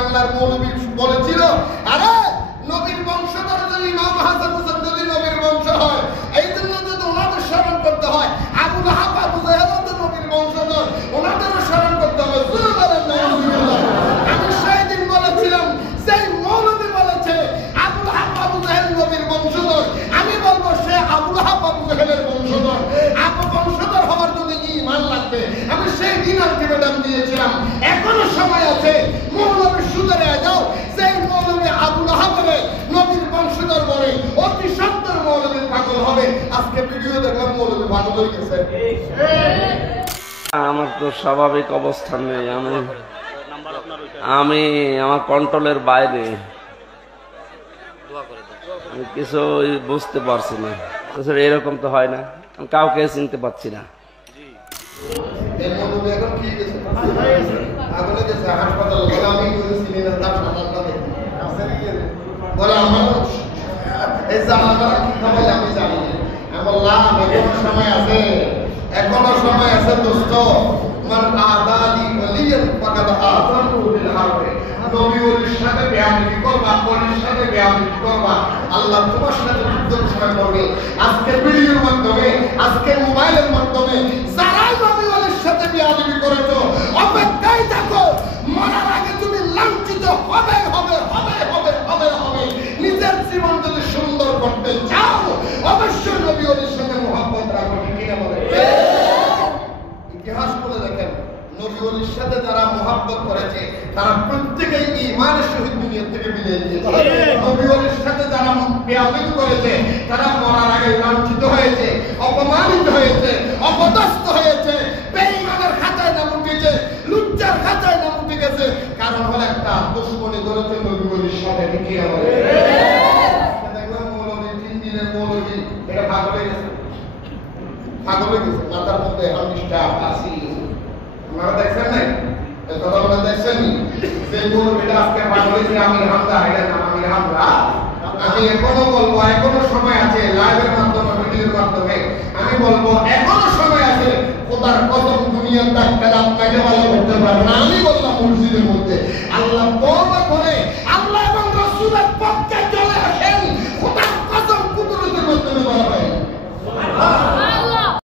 বাংলার মৌলবী বলেছিল, আরে নবীর বংশধর যদি ইমাম হাসান হোসেন যদি নবীর বংশ হয়, এই জন্য যদি ওনাদের স্মরণ করতে হয়, আবু লাহাব আবু জাহেল তো নবীর বংশধর, ওনাদেরও স্মরণ করতে হবে। আমি সেই দিন বলেছিলাম, সেই মৌলবী বলেছে আবু লাহাব আবু জাহেল নবীর বংশধর, আমি বলবো সে আবু লাহাব আবু জাহেলের বংশধর। আবু বংশধর হওয়ার জন্য ঈমান লাগবে। আমি সেই দিন আলটিমেটাম দিয়েছিলাম, এখনো সময় আছে, মৌলবী সুধরে যাও। সেই মৌলবী আবু লাহাবের নবীর বংশধর বলে অতি সত্তর মৌলবী পাগল হবে। আজকে ভিডিও দেখলাম মৌলবী পাগল হয়ে গেছে। আমার তো স্বাভাবিক অবস্থান নেই, আমি আমার কন্ট্রোলের বাইরে, আমি কিছু বুঝতে পারছি না। এরকম তো হয় না, আমি কাউকে চিনতে পারছি না। এখনো সময় আছে দোস্ত। আল্লাহ তোমার সাথে যুদ্ধ ঘোষণা করবে। আজকে ভিডিওর মাধ্যমে, আজকে মোবাইলের মাধ্যমে যারাই নবী ওয়ালির সাথে বেয়াদবি করেছো, অপেক্ষায় থাকো, মরার আগে তুমি লাঞ্ছিত হবে হবে হবে হবে হবে হবে। নিজের জীবন যদি সুন্দর করতে চাও, অবশ্যই নবী ওয়ালির সাথে মুহাব্বত রাখো। কিনা বলে ইতিহাস বলে দেখেন, নবী ওয়ালির সাথে যারা মুহাব্বত করেছে তারা প্রত্যেকেই ঈমানের সহিত দুনিয়া থেকে বিদায় নিয়েছে। নবী ওয়ালির সাথে যারা বেয়াদবি করেছে তারা মরার আগে লাঞ্ছিত হয়েছে, অপমানিত হয়েছে, অপদস্থ হয়েছে, বেঈমানের খাতায় নাম উঠেছে, লুচ্চার খাতায় নাম উঠে গেছে। কারণ হলো একটা দুশমনি করেছে নবী ওয়ালির সাথে। কি হবে দেখলাম মৌলবী 3 দিনের মৌলবী এটা পাগল হয়ে গেছে, পাগল হয়ে গেছে, মাথার মধ্যে হামিশটা আসি। আপনারা দেখছেন নাই কথা বলে দেখছেন যে মৌলবীটা আজকে পাগল হয়েছে আমির হামজা, এটা নাম আমির হামজা। আমি এখনো বলবো, এখনো সময় আছে, লাইভের মাধ্যমে ভিডিওর মাধ্যমে আমি বলবো এখনো সময় আছে। খোদার কসম দুনিয়ার ডাক্তার আপনাকে ভালো করতে পারবে না। আমি বললাম মসজিদের মধ্যে আল্লাহ কোন